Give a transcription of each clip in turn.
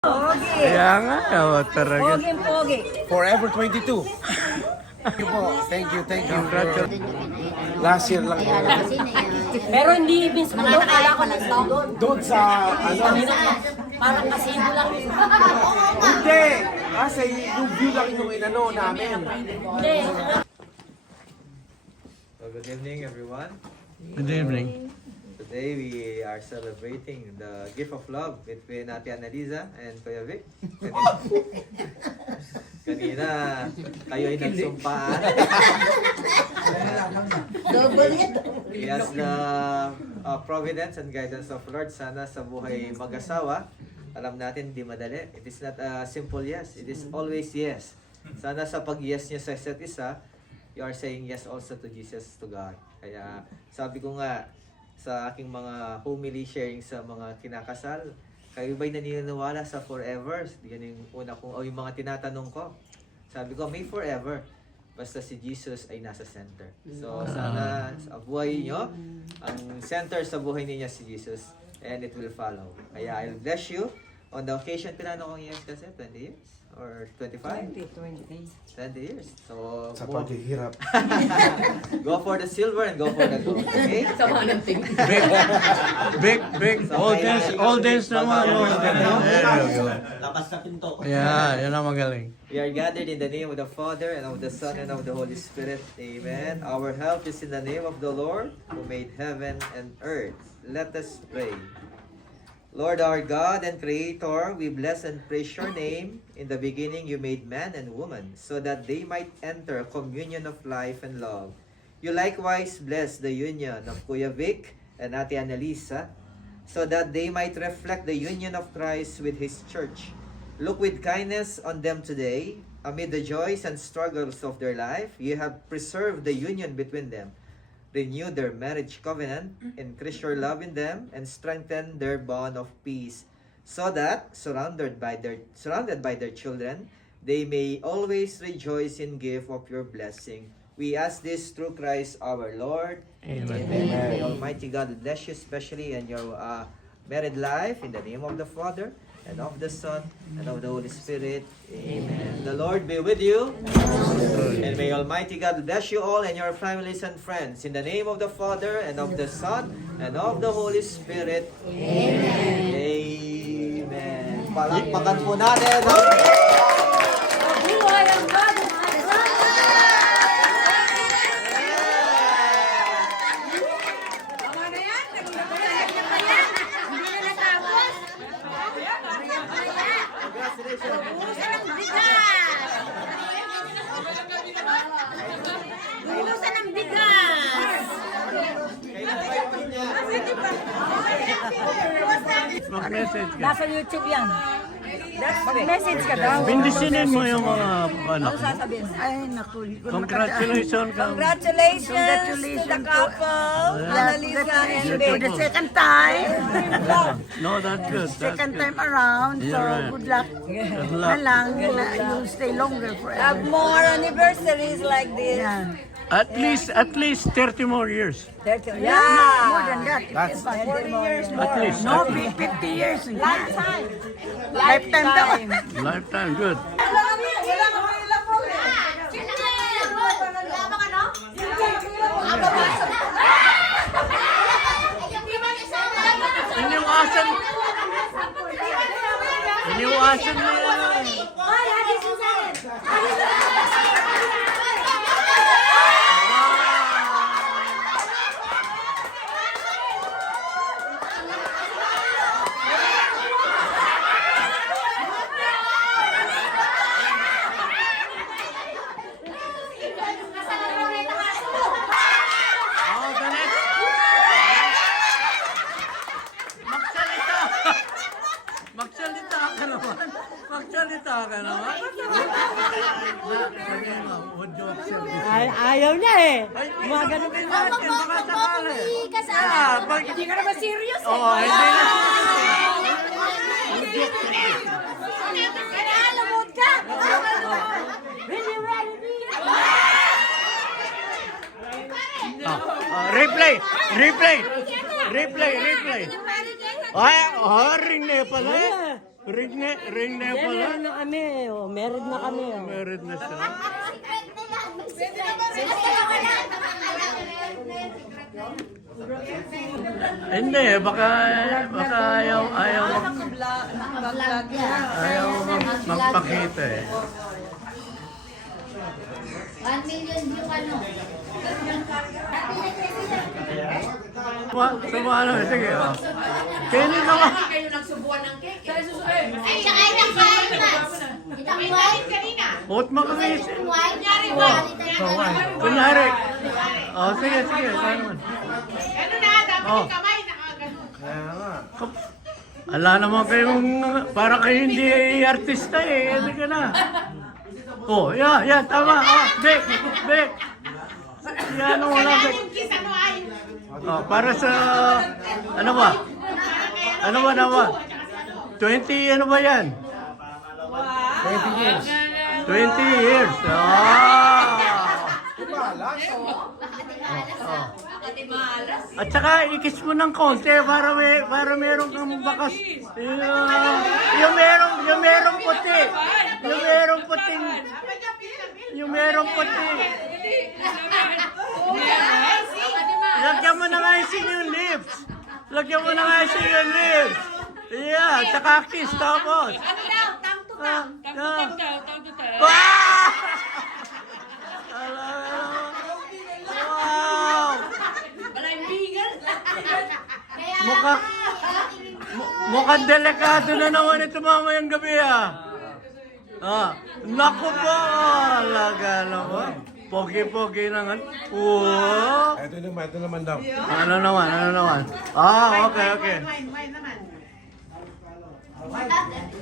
Pogi. Kaya nga, oh, talaga. Pogi. Forever 22. Thank you po. Thank you. Last year lang. Pero hindi Vince mo doon. Kala ko doon. Doon sa, Parang kasibo lang. hindi. Kasi yung view lang yung inano namin. Hindi. So good evening everyone. Good evening. Today we are celebrating the gift of love between Ate Annalisa and Kuya Vic. Kanina kayo ay nagsumpaan. We ask the providence and guidance of Lord sana sa buhay mag-asawa. Alam natin di madali. It is not a simple yes. It is always yes. Sana sa pag-yes niyo sa isa't isa, you are saying yes also to Jesus, to God. Kaya sabi ko nga sa aking mga homily sharing sa mga kinakasal, kayo ba'y naniniwala sa forever? Yan yung una kong, o yung mga tinatanong ko. Sabi ko, may forever. Basta si Jesus ay nasa center. So sana sa buhay nyo, ang center sa buhay niya si Jesus, and it will follow. Kaya I'll bless you. On the occasion, pinano kong years kasi? 20 years? Or 25? 20 years. So, Sa paghihirap. go for the silver and go for the gold. Okay? Big, all dance naman. There you go. Lapas sa pinto. Yeah, yan ang magaling. We are gathered in the name of the Father, and of the Son, and of the Holy Spirit. Amen. Our help is in the name of the Lord, who made heaven and earth. Let us pray. Lord our God and Creator, we bless and praise your name. In the beginning you made man and woman, so that they might enter a communion of life and love. You likewise bless the union of Kuya Vic and Ate Annalisa, so that they might reflect the union of Christ with His church. Look with kindness on them today. Amid the joys and struggles of their life, you have preserved the union between them. Renew their marriage covenant, increase your love in them, and strengthen their bond of peace, so that, surrounded by their children, they may always rejoice in gift of your blessing. We ask this through Christ our Lord. Amen. May Almighty God bless you, especially in your married life, in the name of the Father, and of the Son, and of the Holy Spirit. Amen. The Lord be with you. And may Almighty God bless you all and your families and friends. In the name of the Father, and of the Son, and of the Holy Spirit. Amen. Amen. Palakpakan po natin. Buhay ang bagong Lulusan ng bigas! Mag-message ka. Nasa YouTube yan. Mag-message ka daw. Bindisinin mo yung mga anak mo. Sasabihin. Ay, naku. Congratulations ka. Congratulations to the couple, Annalisa and For Vic. the second time. No, that's good. That's Second good. time around. So, You're right. good luck. Good Na luck. lang, you'll stay longer Have forever. more anniversaries like this. Yeah. At least 30 more years. 30. More Yeah. than that. That's 40 years At more. least. No, 50 years. Lifetime. Lifetime daw. Lifetime, good. Iniwasan. Iniwasan mo yan. Oh, the next. Magsalita. Magsalita ka naman. Magsalita ka naman. Sabihin mo, would you accept this? Ayaw niya eh. Ay, mga ganun din natin. Baka sakali. Hindi ka naman serious eh. Oo, hindi na. Alamod ka. Really ready? Replay. Ay, ring na pala. Ring na pala. Meron na kami. Oh. Meron na kami. Oh. Married na siya. Hindi, baka ayaw magpakita eh. 1 million view ano? Sumalo, sige. Oh. Kailan ka ba? Ay, saka itang white mats. Itang white kanina. Huwag makakis. Itang white. White. Kunyari. Oh, sige. Ano na, dapat Oh. yung kamay nakagano. Ala naman kayong, para kayo hindi artista eh. Hindi ka na. Oh, yeah, tama. Oh, Bek. Yan, wala, Bek. Yung kiss ano ay, Oh, para sa, ano ba? 20, ano ba yan? 20 years. 20 years. At saka ikis mo ng konti para meron kang bakas. Yung merong puti. Yung merong puti. Lagyan mo ng icing yung lips. Yeah, tsaka kiss tapos. ano daw, tang to tang. Wow! Wow! Mukhang delikado na naman ito mamayang gabi naku po! Alaga naman. Pogi-pogi na nga. Wow! Ito naman daw. Ano naman? Okay.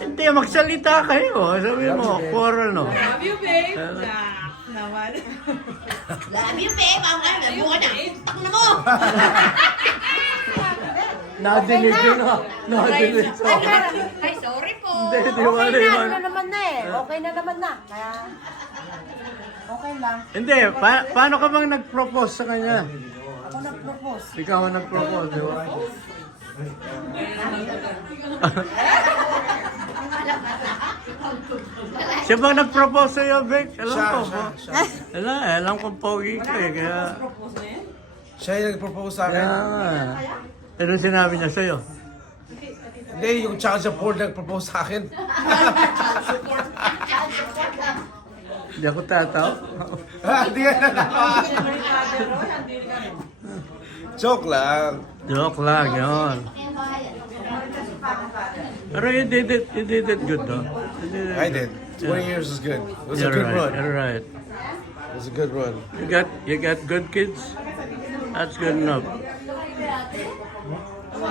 Hindi, magsalita kayo. Sabi mo, ano? Love you, babe. Naman. Love you, babe. Ang love you ka na. Ako na mo. Nadinig yun Nadinig. Ay, sorry po. Hindi, Okay na naman na. Kaya, okay lang. Hindi, paano ka bang nag-propose sa kanya? Ako nag-propose. Ikaw ang nag-propose, di ba? Siya bang nag-propose sa'yo, Vic? Alam ko pogi ka eh, kaya... Siya yung nag-propose sa akin. Ano sinabi niya sa'yo? Hindi, yung child support nag-propose sa akin. Hindi ako tataw. Hindi ka natawa. Joke lang. Joke lang, yun. Pero you did it good, though. I did. 20 years is good. It was a You're good right, run. you're right. It was a good run. You got good kids? That's good enough.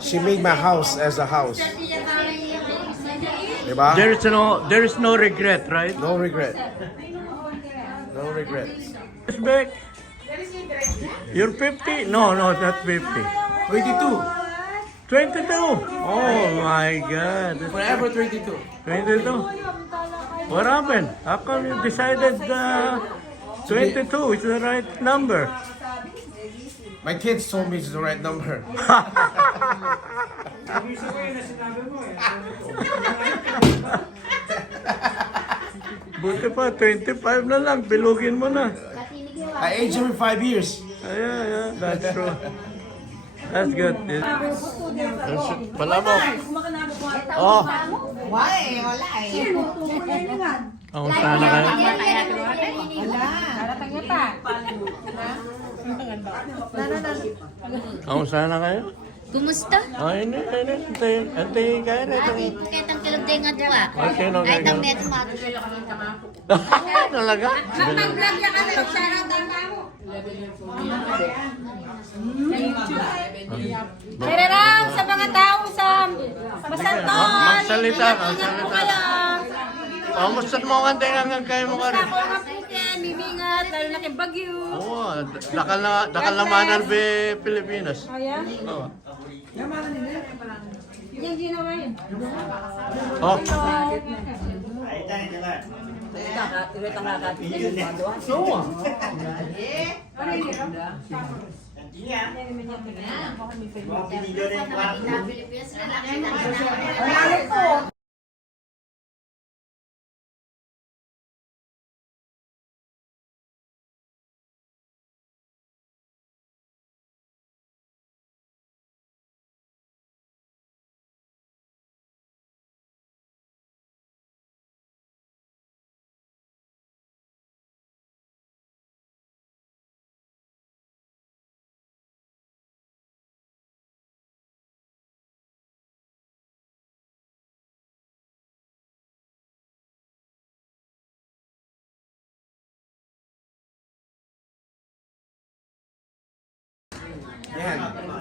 She made my house as a house. Diba? There is no regret, right? No regret. No regrets. It's back. You're 50? No, not 50. 22. 22. Oh my God. Forever 22. 22. What happened? How come you decided 22 is the right number? My kids told me it's the right number. Buti pa, 25 na lang. Bilugin mo na. I aged him in 5 years. Yeah, that's true. That's good. Palabok. Oh. Wala eh. Kamusta na kayo? Daratang pa. Kamusta na kayo? Kumusta? Ini. Antay kayo na ito. Ay, kahit ang kilabday nga dawa. Okay, no, Kahit ang okay. neto mga Talaga? Mag-vlog na kami. Shoutout mo. Pero lang sa mga tao sa Masanton. Magsalita ka. Ingat po kayo. Kamusta mo ang hanggang kayo mo ka rin? Ako nga po yan, mimingat, lalo na kay Bagyo. Oo, dakal na manal be Pilipinas. Kaya? Oo. Yan ginawa yun. Oh. Pilipinas, lalaki na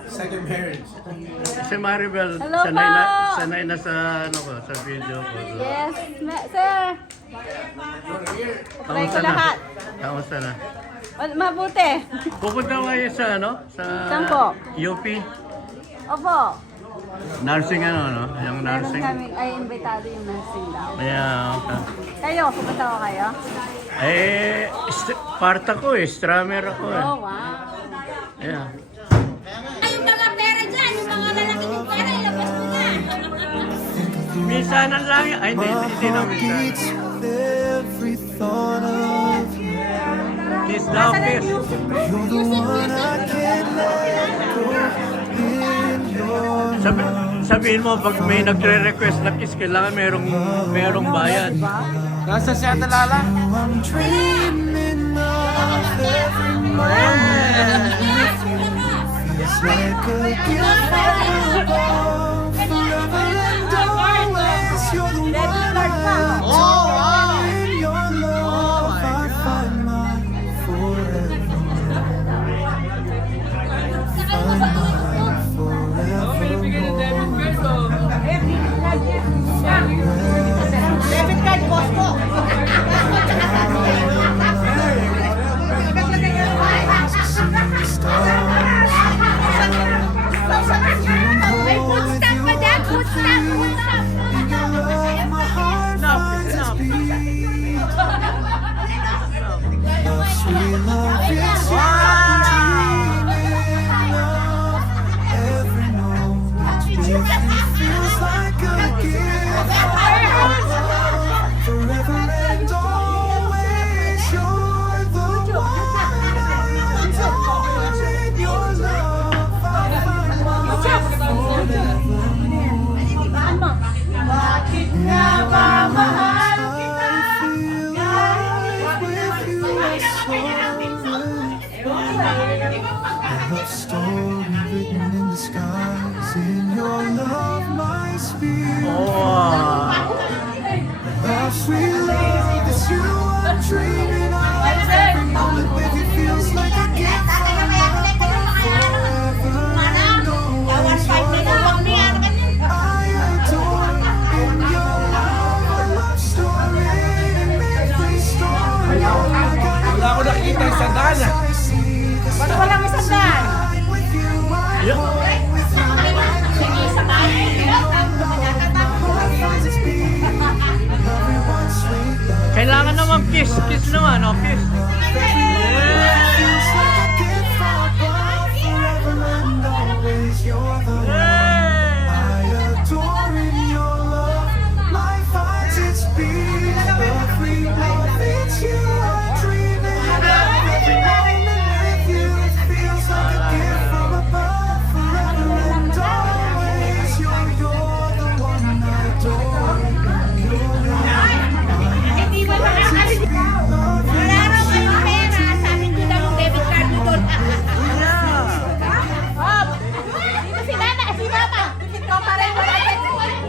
Second marriage. Si Maribel, Hello sanay na sa ano ko, sa video ko. Yes, sir. Try ko lahat. Kamusta na? Mabuti. Pupunta mo kayo sa ano? Sa Saan po? UP? Opo. Nursing ano, no? Yung Meron nursing. kami, ay invitado yung nursing daw. Yeah, okay. Kayo, pupunta ko kayo? Part ako strammer ako Oh, wow. Yeah. Ay, yung mga pera dyan, yung mga lalaki ng pera, ilabas mo na. Minsanan lang yan. Ay, hindi na minsan. Every thought of you, Kiss daw, kiss. you're the one I can't let go. In your Sabihin mo, pag may nagre-request na kiss, kailangan merong bayad. Nasa Seattle, Lala? I'm dreaming of every moment. It's like a gift from above. Forever and always, you're the one. In your love, I find my forever. Debit card, boss ko. May footstep pa dyan, footstep. Sweet love, yes, every moment with you feels like a gift. Forever and always, you're the one. In your love, I find Bakit nga ba mahal kita? love story written in the skies. In your love, my spirit. Love, sweet love, it's you I'm dreaming of. Every moment with you feels like a gift from above. Forever and always, you're the one I adore. In your love, a love story in every story. Wala ko nakikita yung sandaan ah. I see the Ba't walang isandaan? with you, I Kailangan naman kiss. Kiss naman, no? Kiss. feels like a gift from above. Forever and always, you're the one I adore. In your love, life finds its beat. Every love, it's you I'm dreaming of. Every moment with you feels like a gift from above. Forever and always, you're the one I adore. Hindi ba makakalit? Wala raw kayong pera. Sabi ko daw yung debit card mo doon. Dito si Mama, si Mama. Ito pa rin mo natin.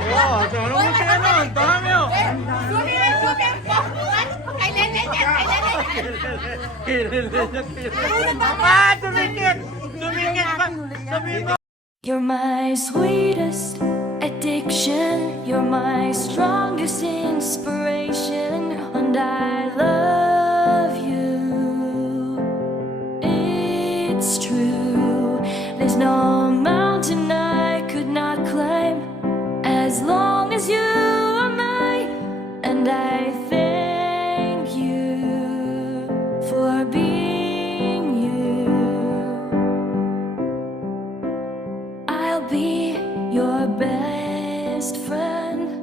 Oo, ano mo siya nun? Dami oh. Super po. Kailan yan? Tumikit! Tumikit pa! Sabihin mo! You're my sweetest addiction. You're my strongest inspiration. And I love you. It's true. There's no mountain I could not climb as long as you are mine. And I thank you for being you. I'll be your best friend.